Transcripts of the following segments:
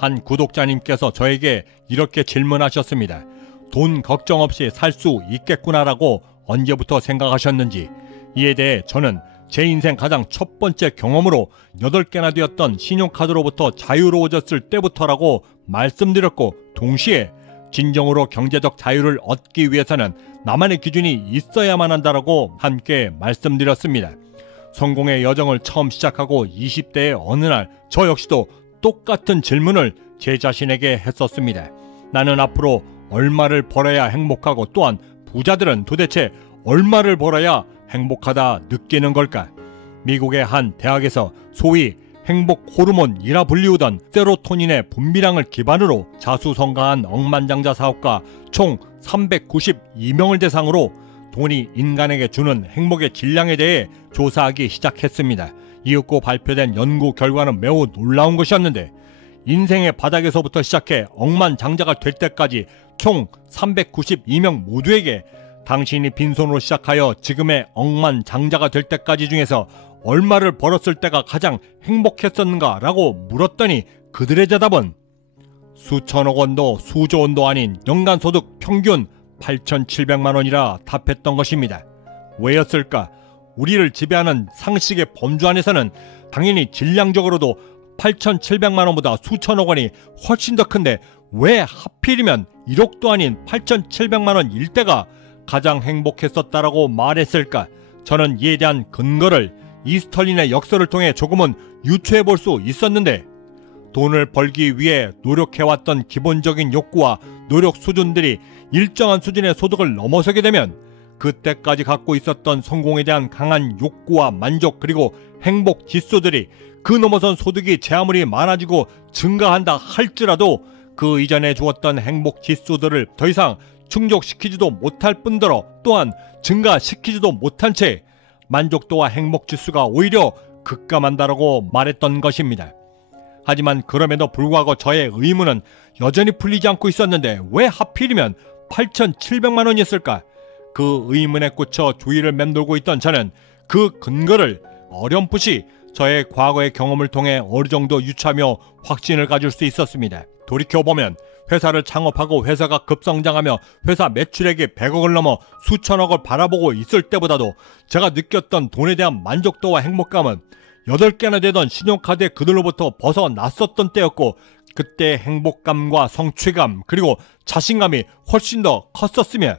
한 구독자님께서 저에게 이렇게 질문하셨습니다. 돈 걱정 없이 살 수 있겠구나라고 언제부터 생각하셨는지. 이에 대해 저는 제 인생 가장 첫 번째 경험으로 8개나 되었던 신용카드로부터 자유로워졌을 때부터라고 말씀드렸고, 동시에 진정으로 경제적 자유를 얻기 위해서는 나만의 기준이 있어야만 한다라고 함께 말씀드렸습니다. 성공의 여정을 처음 시작하고 20대의 어느 날 저 역시도 똑같은 질문을 제 자신에게 했었습니다. 나는 앞으로 얼마를 벌어야 행복하고, 또한 부자들은 도대체 얼마를 벌어야 행복하다 느끼는 걸까? 미국의 한 대학에서 소위 행복 호르몬이라 불리우던 세로토닌의 분비량을 기반으로 자수성가한 억만장자 사업가 총 392명을 대상으로 돈이 인간에게 주는 행복의 질량에 대해 조사하기 시작했습니다. 이윽고 발표된 연구 결과는 매우 놀라운 것이었는데, 인생의 바닥에서부터 시작해 억만장자가 될 때까지 총 392명 모두에게 당신이 빈손으로 시작하여 지금의 억만장자가 될 때까지 중에서 얼마를 벌었을 때가 가장 행복했었는가 라고 물었더니 그들의 대답은 수천억 원도 수조 원도 아닌 연간소득 평균 8,700만 원이라 답했던 것입니다. 왜였을까? 우리를 지배하는 상식의 범주 안에서는 당연히 질량적으로도 8,700만 원보다 수천억 원이 훨씬 더 큰데, 왜 하필이면 1억도 아닌 8,700만 원일 때가 가장 행복했었다라고 말했을까? 저는 이에 대한 근거를 이스털린의 역설을 통해 조금은 유추해 볼 수 있었는데, 돈을 벌기 위해 노력해왔던 기본적인 욕구와 노력 수준들이 일정한 수준의 소득을 넘어서게 되면 그때까지 갖고 있었던 성공에 대한 강한 욕구와 만족, 그리고 행복 지수들이 그 넘어선 소득이 제 아무리 많아지고 증가한다 할지라도 그 이전에 주었던 행복 지수들을 더 이상 충족시키지도 못할 뿐더러 또한 증가시키지도 못한 채 만족도와 행복 지수가 오히려 급감한다라고 말했던 것입니다. 하지만 그럼에도 불구하고 저의 의문은 여전히 풀리지 않고 있었는데, 왜 하필이면 8,700만 원이었을까? 그 의문에 꽂혀 주위를 맴돌고 있던 저는 그 근거를 어렴풋이 저의 과거의 경험을 통해 어느 정도 유추하며 확신을 가질 수 있었습니다. 돌이켜보면 회사를 창업하고 회사가 급성장하며 회사 매출액이 100억을 넘어 수천억을 바라보고 있을 때보다도 제가 느꼈던 돈에 대한 만족도와 행복감은 8개나 되던 신용카드의 그들로부터 벗어났었던 때였고, 그때 행복감과 성취감 그리고 자신감이 훨씬 더 컸었으며,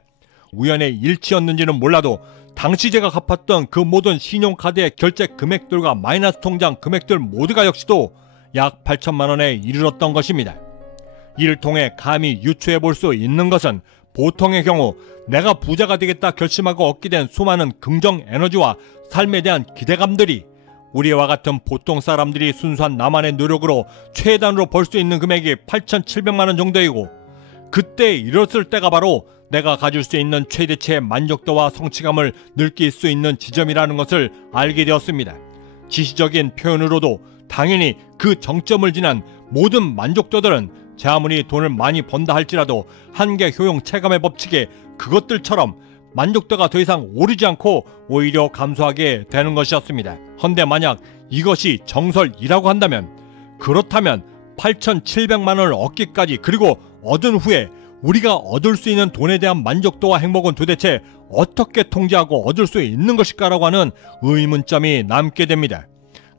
우연의 일치였는지는 몰라도 당시 제가 갚았던 그 모든 신용카드의 결제 금액들과 마이너스 통장 금액들 모두가 역시도 약 8천만 원에 이르렀던 것입니다. 이를 통해 감히 유추해 볼 수 있는 것은, 보통의 경우 내가 부자가 되겠다 결심하고 얻게 된 수많은 긍정 에너지와 삶에 대한 기대감들이 우리와 같은 보통 사람들이 순수한 나만의 노력으로 최단으로 벌 수 있는 금액이 8,700만 원 정도이고, 그때 이뤘을 때가 바로 내가 가질 수 있는 최대치의 만족도와 성취감을 느낄 수 있는 지점이라는 것을 알게 되었습니다. 지시적인 표현으로도 당연히 그 정점을 지난 모든 만족도들은 제 아무리 돈을 많이 번다 할지라도 한계 효용 체감의 법칙에 그것들처럼 만족도가 더 이상 오르지 않고 오히려 감소하게 되는 것이었습니다. 헌데 만약 이것이 정설이라고 한다면, 그렇다면 8,700만 원을 얻기까지, 그리고 얻은 후에 우리가 얻을 수 있는 돈에 대한 만족도와 행복은 도대체 어떻게 통제하고 얻을 수 있는 것일까라고 하는 의문점이 남게 됩니다.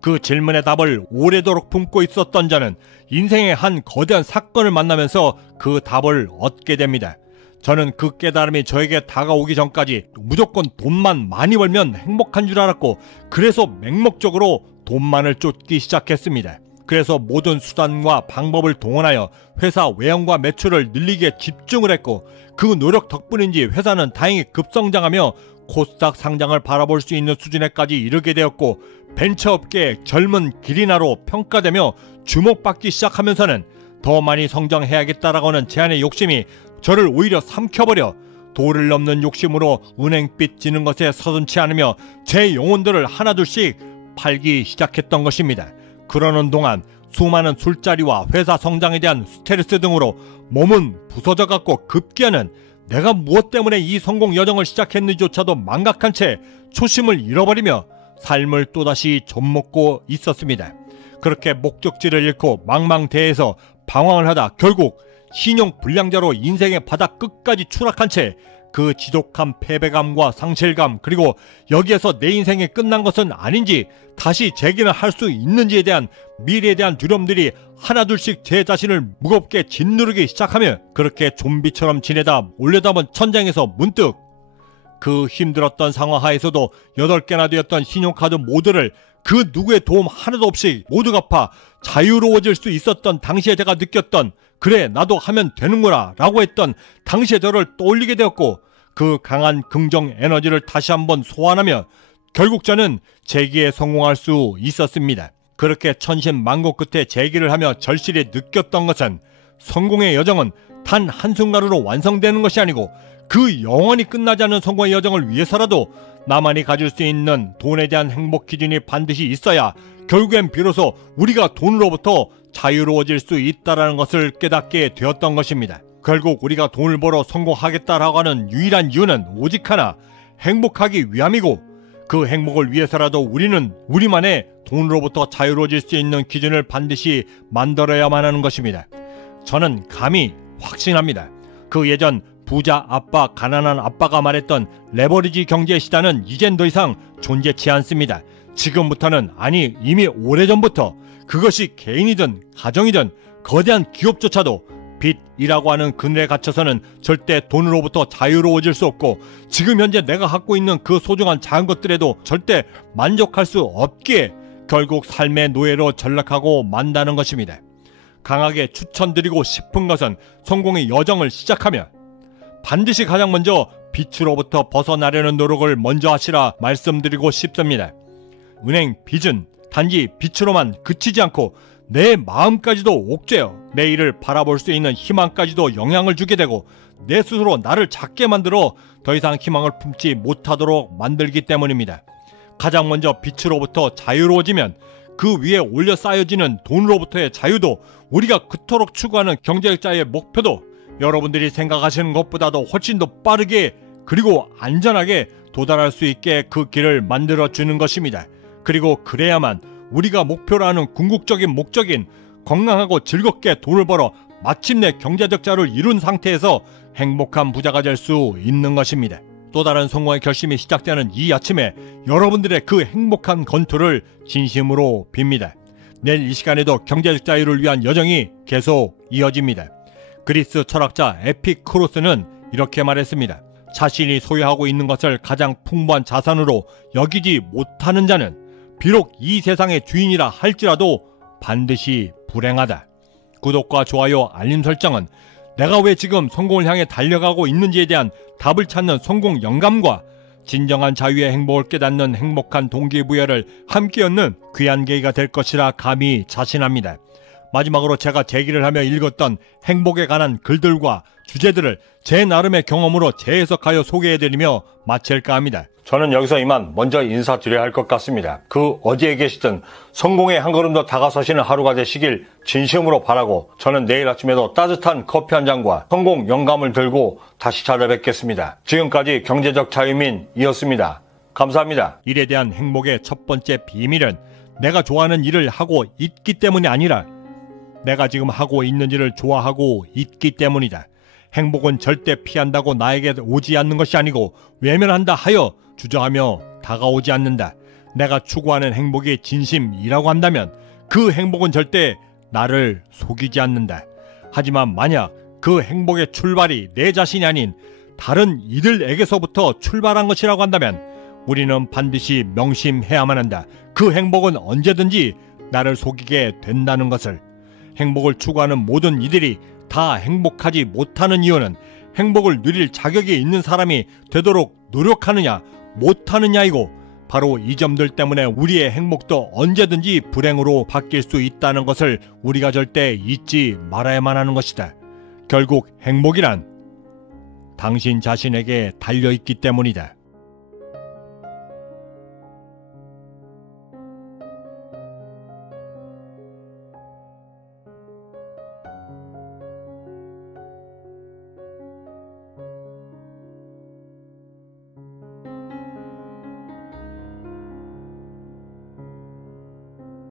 그 질문의 답을 오래도록 품고 있었던 저는 인생의 한 거대한 사건을 만나면서 그 답을 얻게 됩니다. 저는 그 깨달음이 저에게 다가오기 전까지 무조건 돈만 많이 벌면 행복한 줄 알았고, 그래서 맹목적으로 돈만을 쫓기 시작했습니다. 그래서 모든 수단과 방법을 동원하여 회사 외형과 매출을 늘리기에 집중을 했고, 그 노력 덕분인지 회사는 다행히 급성장하며 코스닥 상장을 바라볼 수 있는 수준에까지 이르게 되었고, 벤처업계의 젊은 기리나로 평가되며 주목받기 시작하면서는 더 많이 성장해야겠다라고 하는 제 안의 욕심이 저를 오히려 삼켜버려 도를 넘는 욕심으로 은행빚 지는 것에 서슴지 않으며 제 영혼들을 하나둘씩 팔기 시작했던 것입니다. 그러는 동안 수많은 술자리와 회사 성장에 대한 스트레스 등으로 몸은 부서져갔고, 급기야는 내가 무엇 때문에 이 성공 여정을 시작했는지조차도 망각한 채 초심을 잃어버리며 삶을 또다시 좀먹고 있었습니다. 그렇게 목적지를 잃고 망망대해에서 방황을 하다 결국 신용 불량자로 인생의 바닥 끝까지 추락한 채 그 지독한 패배감과 상실감, 그리고 여기에서 내 인생이 끝난 것은 아닌지, 다시 재기는 할 수 있는지에 대한 미래에 대한 두려움들이 하나둘씩 제 자신을 무겁게 짓누르기 시작하며, 그렇게 좀비처럼 지내다 올려다본 천장에서 문득 그 힘들었던 상황 하에서도 8개나 되었던 신용카드 모두를 그 누구의 도움 하나도 없이 모두 갚아 자유로워질 수 있었던 당시에 제가 느꼈던, 그래 나도 하면 되는구나 라고 했던 당시의 저를 떠올리게 되었고, 그 강한 긍정 에너지를 다시 한번 소환하며 결국 저는 재기에 성공할 수 있었습니다. 그렇게 천신만고 끝에 재기를 하며 절실히 느꼈던 것은, 성공의 여정은 단 한순간으로 완성되는 것이 아니고 그 영원히 끝나지 않는 성공의 여정을 위해서라도 나만이 가질 수 있는 돈에 대한 행복 기준이 반드시 있어야 결국엔 비로소 우리가 돈으로부터 자유로워질 수 있다는 것을 깨닫게 되었던 것입니다. 결국 우리가 돈을 벌어 성공하겠다라고 하는 유일한 이유는 오직 하나, 행복하기 위함이고, 그 행복을 위해서라도 우리는 우리만의 돈으로부터 자유로워질 수 있는 기준을 반드시 만들어야만 하는 것입니다. 저는 감히 확신합니다. 그 예전 부자 아빠, 가난한 아빠가 말했던 레버리지 경제 시대는 이젠 더 이상 존재치 않습니다. 지금부터는, 아니 이미 오래전부터, 그것이 개인이든 가정이든 거대한 기업조차도 빚이라고 하는 그늘에 갇혀서는 절대 돈으로부터 자유로워질 수 없고, 지금 현재 내가 갖고 있는 그 소중한 작은 것들에도 절대 만족할 수 없기에 결국 삶의 노예로 전락하고 만다는 것입니다. 강하게 추천드리고 싶은 것은, 성공의 여정을 시작하면 반드시 가장 먼저 빚으로부터 벗어나려는 노력을 먼저 하시라 말씀드리고 싶습니다. 은행 빚은 단지 빚으로만 그치지 않고 내 마음까지도 옥죄어 내일을 바라볼 수 있는 희망까지도 영향을 주게 되고, 내 스스로 나를 작게 만들어 더 이상 희망을 품지 못하도록 만들기 때문입니다. 가장 먼저 빚으로부터 자유로워지면 그 위에 올려 쌓여지는 돈으로부터의 자유도, 우리가 그토록 추구하는 경제학자의 목표도 여러분들이 생각하시는 것보다도 훨씬 더 빠르게 그리고 안전하게 도달할 수 있게 그 길을 만들어 주는 것입니다. 그리고 그래야만 우리가 목표로 하는 궁극적인 목적인 건강하고 즐겁게 돈을 벌어 마침내 경제적 자유를 이룬 상태에서 행복한 부자가 될 수 있는 것입니다. 또 다른 성공의 결심이 시작되는 이 아침에 여러분들의 그 행복한 건투를 진심으로 빕니다. 내일 이 시간에도 경제적 자유를 위한 여정이 계속 이어집니다. 그리스 철학자 에피쿠로스는 이렇게 말했습니다. 자신이 소유하고 있는 것을 가장 풍부한 자산으로 여기지 못하는 자는 비록 이 세상의 주인이라 할지라도 반드시 불행하다. 구독과 좋아요, 알림 설정은 내가 왜 지금 성공을 향해 달려가고 있는지에 대한 답을 찾는 성공 영감과 진정한 자유의 행복을 깨닫는 행복한 동기부여를 함께 얻는 귀한 계기가 될 것이라 감히 자신합니다. 마지막으로 제가 제기를 하며 읽었던 행복에 관한 글들과 주제들을 제 나름의 경험으로 재해석하여 소개해드리며 마칠까 합니다. 저는 여기서 이만 먼저 인사드려야 할 것 같습니다. 그 어디에 계시든 성공에 한 걸음 더 다가서시는 하루가 되시길 진심으로 바라고, 저는 내일 아침에도 따뜻한 커피 한 잔과 성공 영감을 들고 다시 찾아뵙겠습니다. 지금까지 경제적 자유민이었습니다. 감사합니다. 일에 대한 행복의 첫 번째 비밀은 내가 좋아하는 일을 하고 있기 때문이 아니라 내가 지금 하고 있는 일을 좋아하고 있기 때문이다. 행복은 절대 피한다고 나에게 오지 않는 것이 아니고 외면한다 하여 주저하며 다가오지 않는다. 내가 추구하는 행복이 진심이라고 한다면 그 행복은 절대 나를 속이지 않는다. 하지만 만약 그 행복의 출발이 내 자신이 아닌 다른 이들에게서부터 출발한 것이라고 한다면 우리는 반드시 명심해야만 한다. 그 행복은 언제든지 나를 속이게 된다는 것을. 행복을 추구하는 모든 이들이 다 행복하지 못하는 이유는 행복을 누릴 자격이 있는 사람이 되도록 노력하느냐 못하느냐이고, 바로 이 점들 때문에 우리의 행복도 언제든지 불행으로 바뀔 수 있다는 것을 우리가 절대 잊지 말아야만 하는 것이다. 결국 행복이란 당신 자신에게 달려있기 때문이다.